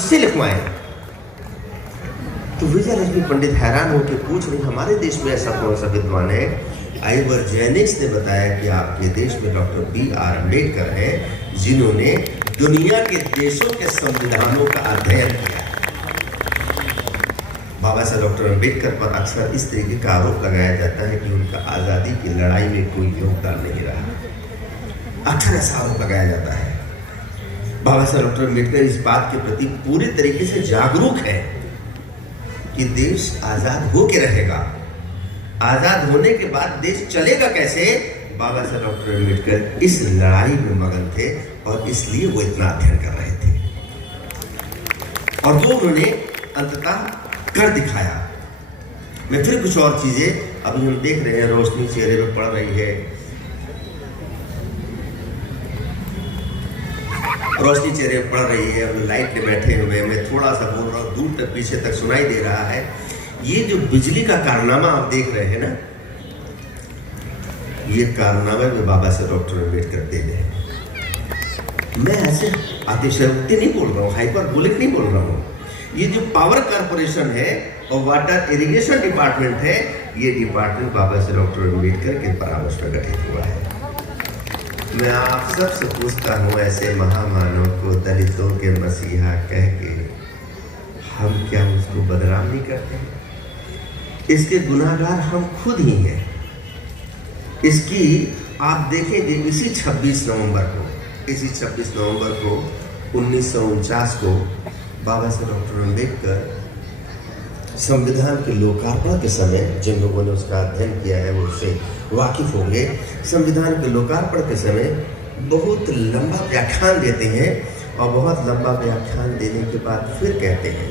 उससे लिखवाएं। तो विजयलक्ष्मी पंडित हैरान होकर पूछ रही, हमारे देश में ऐसा कौन सा विद्वान है? आइवर जेनिक्स ने बताया कि आपके देश में डॉक्टर B.R. अम्बेडकर हैं, जिन्होंने दुनिया के देशों के संविधानों का अध्ययन किया। बाबा साहब डॉक्टर अम्बेडकर पर अक्सर इस तरीके का आरोप लगाया जाता है कि उनका आज़ादी की लड़ाई में कोई योगदान नहीं रहा। अक्सर ऐसा आरोप लगाया जाता है। बाबा साहब डॉक्टर अम्बेडकर इस बात के प्रति पूरे तरीके से जागरूक है कि देश आज़ाद हो के रहेगा। आज़ाद होने के बाद देश चलेगा कैसे? बाबा साहब डॉक्टर अम्बेडकर इस लड़ाई में मगन थे और इसलिए वो इतना अध्ययन कर रहे थे और वो उन्होंने अंततः कर दिखाया। मैं फिर कुछ और चीजें अभी हम देख रहे हैं, रोशनी चेहरे पे पड़ रही है, रोशनी चेहरे पे पड़ रही है। हम लाइट पे बैठे हुए हैं, मैं थोड़ा सा बोल रहा हूँ, दूर तक पीछे तक सुनाई दे रहा है। ये जो बिजली का कारनामा आप देख रहे हैं ना, ये कारनामा में बाबा साहब डॉक्टर अम्बेडकर दे रहे हैं। मैं ऐसे अतिशयोक्ति नहीं बोल रहा हूँ, हाइपरबोलिक नहीं बोल रहा हूँ। ये जो पावर कॉर्पोरेशन है और वाटर इरिगेशन डिपार्टमेंट है, ये डिपार्टमेंट बाबा साहब डॉक्टर अम्बेडकर के परामर्श में गठित हुआ है। मैं आप सबसे पूछता हूँ, ऐसे महामानव को दलितों के मसीहा कह के हम क्या उसको बदनाम नहीं करते? इसके गुनाहगार हम खुद ही हैं। इसकी आप देखेंगे इसी 26 नवंबर को 1949 को बाबा साहब डॉक्टर अम्बेडकर संविधान के लोकार्पण के समय, जिन लोगों ने उसका अध्ययन किया है वो उससे वाकिफ होंगे, संविधान के लोकार्पण के समय बहुत लंबा व्याख्यान देते हैं और बहुत लंबा व्याख्यान देने के बाद फिर कहते हैं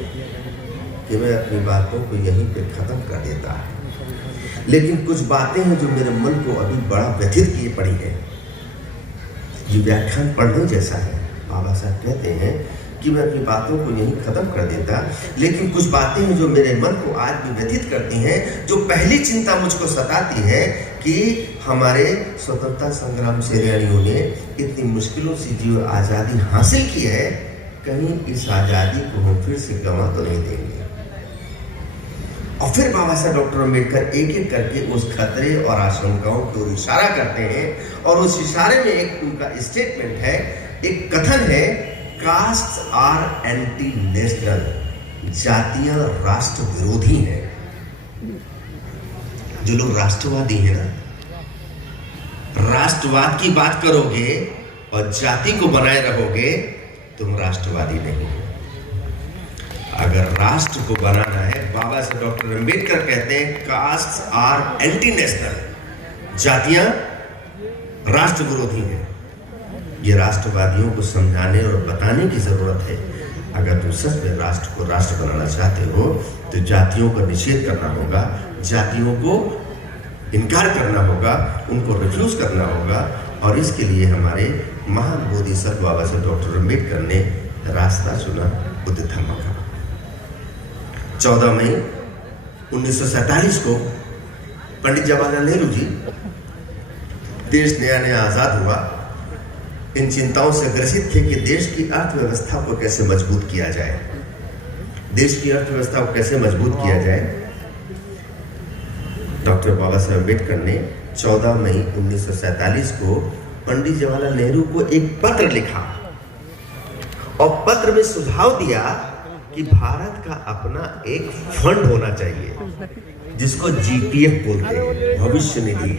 कि मैं अपनी बातों को यहीं पे ख़त्म कर देता है, लेकिन कुछ बातें हैं जो मेरे मन को अभी बड़ा व्यथित किए पड़ी हैं। ये व्याख्यान पढ़ने जैसा है। बाबा साहब कहते हैं कि मैं अपनी बातों को यहीं खत्म कर देता, लेकिन कुछ बातें हैं जो मेरे मन को आज भी व्यथित करती हैं। जो पहली चिंता मुझको सताती है कि हमारे स्वतंत्रता संग्राम सेनानियों ने इतनी मुश्किलों से जो आज़ादी हासिल की है, कहीं इस आज़ादी को हम फिर से गंवा तो नहीं देंगे। और फिर बाबा साहब डॉक्टर अम्बेडकर एक एक करके उस खतरे और आशंकाओं की ओर इशारा करते हैं और उस इशारे में एक उनका स्टेटमेंट है, एक कथन है, कास्ट आर एंटी नेशनल, जातियां राष्ट्र विरोधी हैं। जो लोग राष्ट्रवादी हैं ना, राष्ट्रवाद की बात करोगे और जाति को बनाए रहोगे, तुम राष्ट्रवादी नहीं हो। अगर राष्ट्र को बनाना है, बाबा साहब डॉक्टर अम्बेडकर कहते हैं कास्ट आर एंटी नेशनल, जातियां राष्ट्र विरोधी हैं। ये राष्ट्रवादियों को समझाने और बताने की जरूरत है। अगर तुम सच में राष्ट्र को राष्ट्र बनाना चाहते हो तो जातियों का निषेध करना होगा, जातियों को इनकार करना होगा, उनको रिफ्यूज करना होगा। और इसके लिए हमारे महान बोधिसत्व बाबा साहब डॉक्टर अम्बेडकर ने रास्ता चुना, बुद्ध धर्म का। 14 मई 1947 को पंडित जवाहरलाल नेहरू जी, देश नया नया आजाद हुआ, इन चिंताओं से ग्रसित थे कि देश की अर्थव्यवस्था को कैसे मजबूत किया जाए। देश की अर्थव्यवस्था को कैसे मजबूत किया जाए। डॉक्टर बाबा साहब अम्बेडकर ने 14 मई 1947 को पंडित जवाहरलाल नेहरू को एक पत्र लिखा और पत्र में सुझाव दिया कि भारत का अपना एक फंड होना चाहिए, जिसको जीपीएफ बोलते हैं, भविष्य निधि।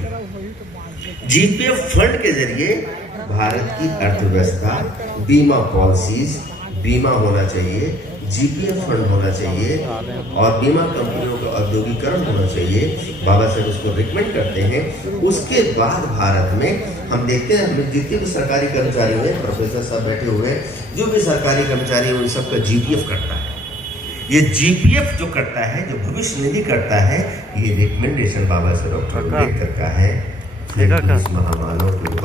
जीपीएफ फंड के जरिए भारत की अर्थव्यवस्था, बीमा पॉलिसीज, बीमा होना चाहिए, जीपीएफ फंड होना चाहिए और बीमा कंपनियों का औद्योगिकरण होना चाहिए। बाबा साहब उसको रिकमेंड करते हैं। उसके बाद भारत में हम देखते हैं, हम जितने भी सरकारी कर्मचारी हुए, प्रोफेसर साहब बैठे हुए, जो भी सरकारी कर्मचारी हैं, उन सबका जीपीएफ करता है। ये जीपीएफ जो करता है, जो भविष्य निधि करता है, ये रिकमेंडेशन बाबा साहब डॉक्टर अम्बेडकर का है। महामानव के ऊपर